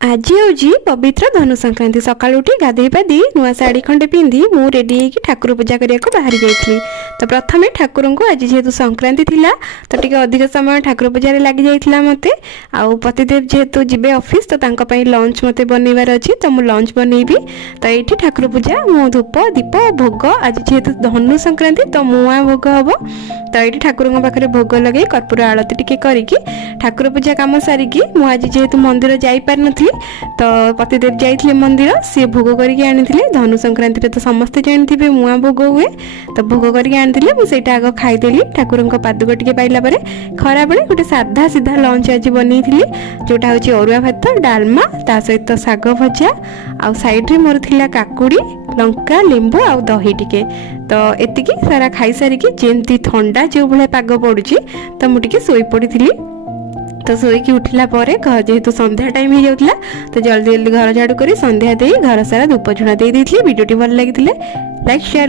आज हूँ पवित्र धनु संक्रांति। सकाल उठी गाधे पाधि नुआ शाढ़ी खंडे पिंधि मु रेडी होगी ठाकुर पूजा करने को बाहरी जाइली। तो प्रथमे ठाकुर को आज जेहेतु संक्रांति थिला तो टिके अधिक समय ठाकुर पूजा लगी जाइला मते। आउ पतिदेव जेहेतु जीवे ऑफिस तो तांका पई लंच मते बनइबार अछि तो मु लंच बनइबी। तो एठी ठाकुर पूजा मु धूप दीप भोग आज जेहेतु धनु संक्रांति तो मुआ भोग हबो। तो ये ठाकुर पाखे भोग लगे कर्पूर आलती टिके करिकी ठाकुर पूजा काम सारिकी मु आज जेहेतु मंदिर जाई पार नथली तो पतिदेव जाइथिले मंदिर सी भोग करके आनिथिले। धनु संक्रांति तो समस्ते जानथिबे मुआ भोग हुए तो भोग करके आनिथिले मु सेटा आग खाइदेली। ठाकुर पादुक टिके पाइला परे खरा बेले गोटे साधा सीधा लंच आज बनइथिली जोटा होची अरुआ भात डालमा ता सहित साग भजा आ साइड रे मोर थिला काकुड़ी लंका लेंबू आ दही टिके। तो एतिकी सारा खाई सारिकी जेमती ठंडा जो भाई पाग पड़ुची तो मुझे शोई पड़ी। तो शोईकी उठला परे जेहेतु संध्या टाइम हो जाउतला तो जल्दी जल्दी घर झाड़ू कर संध्या दे घर सारा धूप झुणा दे देइथिली। वीडियोटी भल लागिथिले लाइक शेयर